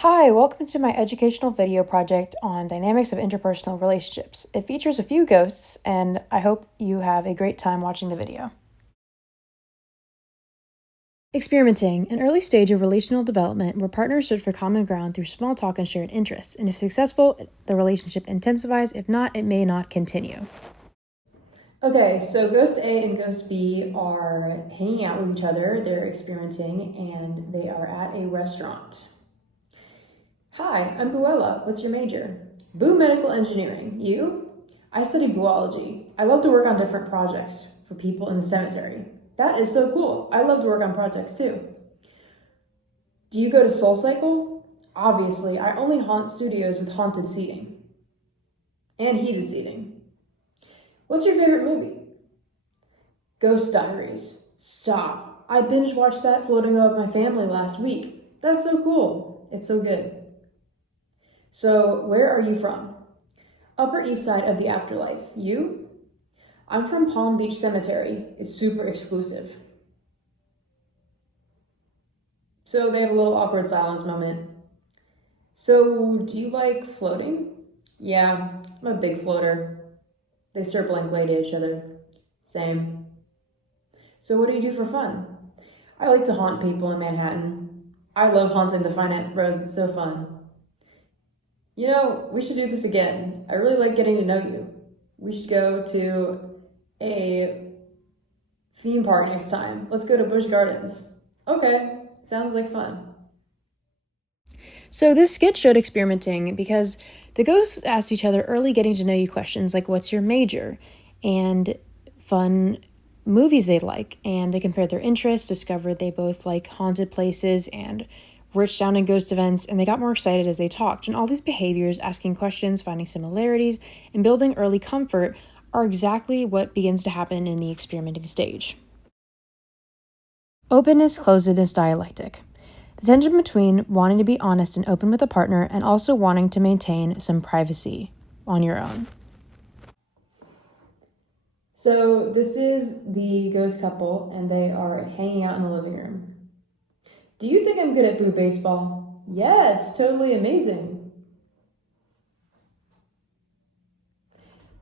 Hi, welcome to my educational video project on dynamics of interpersonal relationships. It features a few ghosts, and I hope you have a great time watching the video. Experimenting, an early stage of relational development where partners search for common ground through small talk and shared interests, and if successful, the relationship intensifies. If not, it may not continue. Okay, so Ghost A and Ghost B are hanging out with each other, they're experimenting, and they are at a restaurant. Hi, I'm Buella. What's your major? Boo Medical Engineering. You? I study zoology. I love to work on different projects for people in the cemetery. That is so cool. I love to work on projects too. Do you go to SoulCycle? Obviously, I only haunt studios with haunted seating. And heated seating. What's your favorite movie? Ghost Diaries. Stop. I binge watched that floating above my family last week. That's so cool. It's so good. So, where are you from? Upper East Side of the Afterlife. You? I'm from Palm Beach Cemetery. It's super exclusive. So they have a little awkward silence moment. So, do you like floating? Yeah, I'm a big floater. They stare blankly at each other. Same. So what do you do for fun? I like to haunt people in Manhattan. I love haunting the finance bros. It's so fun. You know, we should do this again. I really like getting to know you. We should go to a theme park next time. Let's go to Busch Gardens. Okay, sounds like fun. So this skit showed experimenting because the ghosts asked each other early getting to know you questions like what's your major and fun movies they like, and they compared their interests, discovered they both like haunted places and rich sounding ghost events, and they got more excited as they talked. And all these behaviors, asking questions, finding similarities, and building early comfort are exactly what begins to happen in the experimenting stage. Openness, closedness, dialectic. The tension between wanting to be honest and open with a partner and also wanting to maintain some privacy on your own. So this is the ghost couple, and they are hanging out in the living room. Do you think I'm good at boo baseball? Yes, totally amazing.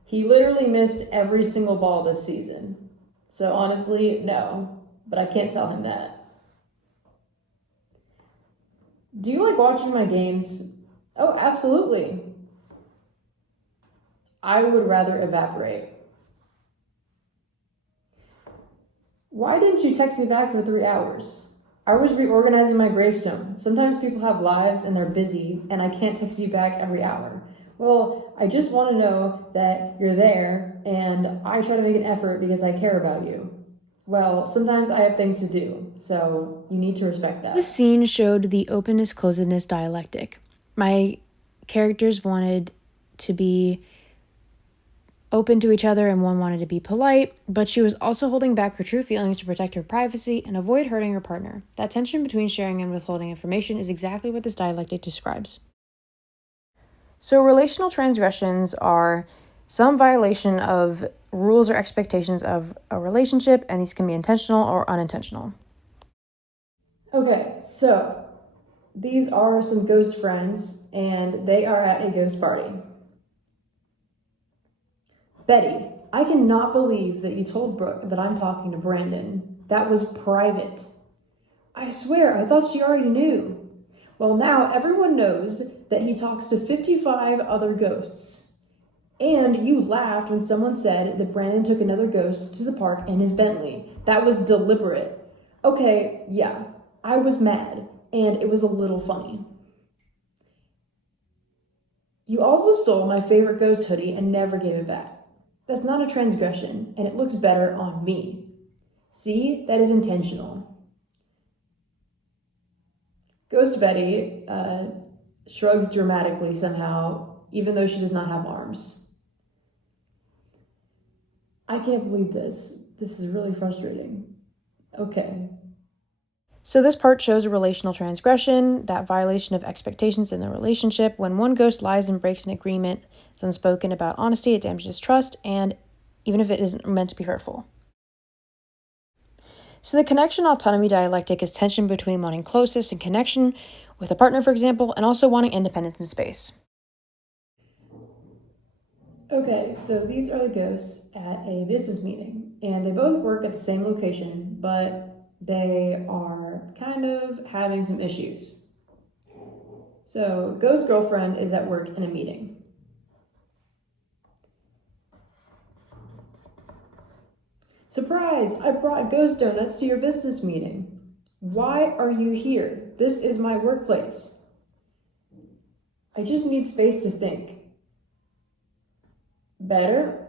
He literally missed every single ball this season. So honestly, no, but I can't tell him that. Do you like watching my games? Oh, absolutely. I would rather evaporate. Why didn't you text me back for 3 hours? I was reorganizing my gravestone. Sometimes people have lives and they're busy, and I can't text you back every hour. Well, I just want to know that you're there, and I try to make an effort because I care about you. Well, sometimes I have things to do, so you need to respect that. This scene showed the openness, closedness dialectic. My characters wanted to be open to each other, and one wanted to be polite, but she was also holding back her true feelings to protect her privacy and avoid hurting her partner. That tension between sharing and withholding information is exactly what this dialectic describes. So relational transgressions are some violation of rules or expectations of a relationship, and these can be intentional or unintentional. Okay, so these are some ghost friends, and they are at a ghost party. Betty, I cannot believe that you told Brooke that I'm talking to Brandon. That was private. I swear, I thought she already knew. Well, now everyone knows that he talks to 55 other ghosts. And you laughed when someone said that Brandon took another ghost to the park in his Bentley. That was deliberate. Okay, yeah, I was mad, and it was a little funny. You also stole my favorite ghost hoodie and never gave it back. That's not a transgression, and it looks better on me. See, that is intentional. Ghost Betty shrugs dramatically somehow, even though she does not have arms. I can't believe this. This is really frustrating. Okay. So this part shows a relational transgression, that violation of expectations in the relationship. When one ghost lies and breaks an agreement, it's unspoken about honesty, it damages trust, and even if it isn't meant to be hurtful. So the connection autonomy dialectic is tension between wanting closeness and connection with a partner, for example, and also wanting independence in space. Okay, so these are the ghosts at a business meeting, and they both work at the same location, but they are kind of having some issues. So, ghost girlfriend is at work in a meeting. Surprise! I brought ghost donuts to your business meeting. Why are you here? This is my workplace. I just need space to think. Better?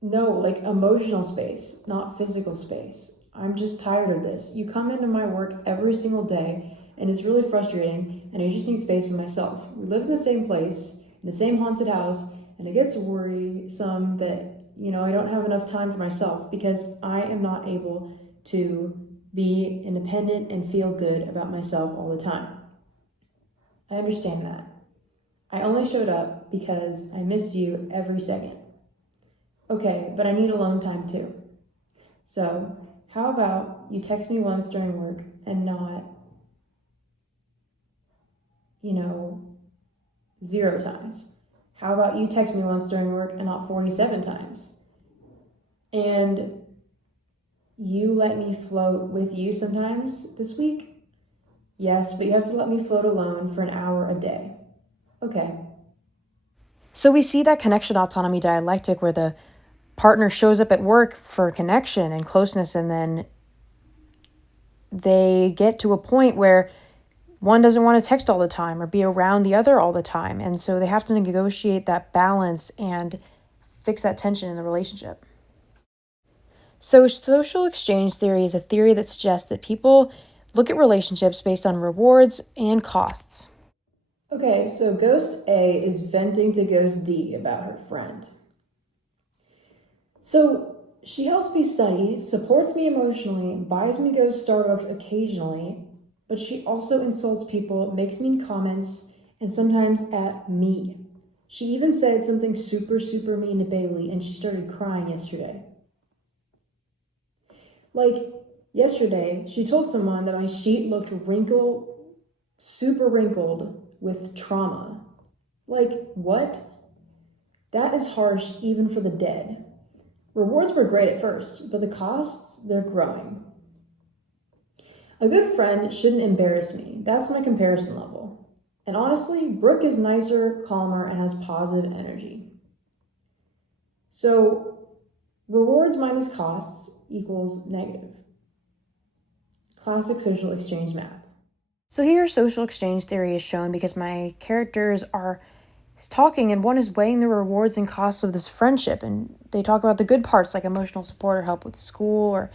No, like emotional space, not physical space. I'm just tired of this. You come into my work every single day, and it's really frustrating, and I just need space for myself. We live in the same place, in the same haunted house, and it gets worrisome that, I don't have enough time for myself because I am not able to be independent and feel good about myself all the time. I understand that. I only showed up because I missed you every second. Okay, but I need alone time too. So, how about you text me once during work and not, 0 times? How about you text me once during work and not 47 times? And you let me float with you sometimes this week? Yes, but you have to let me float alone for an hour a day. Okay. So we see that connection autonomy dialectic where the partner shows up at work for connection and closeness, and then they get to a point where one doesn't want to text all the time or be around the other all the time. And so they have to negotiate that balance and fix that tension in the relationship. So social exchange theory is a theory that suggests that people look at relationships based on rewards and costs. Okay, so Ghost A is venting to Ghost D about her friend. So she helps me study, supports me emotionally, buys me Ghost Starbucks occasionally, but she also insults people, makes mean comments, and sometimes at me. She even said something super, super mean to Bailey, and she started crying yesterday. Like, yesterday, she told someone that my sheet looked super wrinkled with trauma. Like, what? That is harsh even for the dead. Rewards were great at first, but the costs, they're growing. A good friend shouldn't embarrass me. That's my comparison level. And honestly, Brooke is nicer, calmer, and has positive energy. So, rewards minus costs equals negative. Classic social exchange math. So here, social exchange theory is shown because my characters are talking and one is weighing the rewards and costs of this friendship, and they talk about the good parts like emotional support or help with school or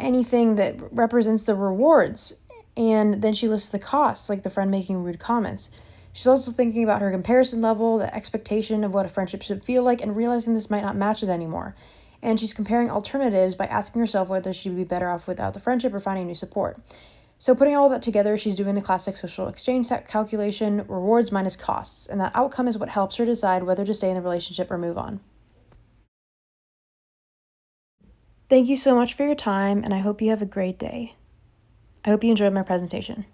anything that represents the rewards, and then she lists the costs like the friend making rude comments. She's also thinking about her comparison level, the expectation of what a friendship should feel like, and realizing this might not match it anymore. And she's comparing alternatives by asking herself whether she would be better off without the friendship or finding new support. So putting all that together, she's doing the classic social exchange calculation, rewards minus costs, and that outcome is what helps her decide whether to stay in the relationship or move on. Thank you so much for your time, and I hope you have a great day. I hope you enjoyed my presentation.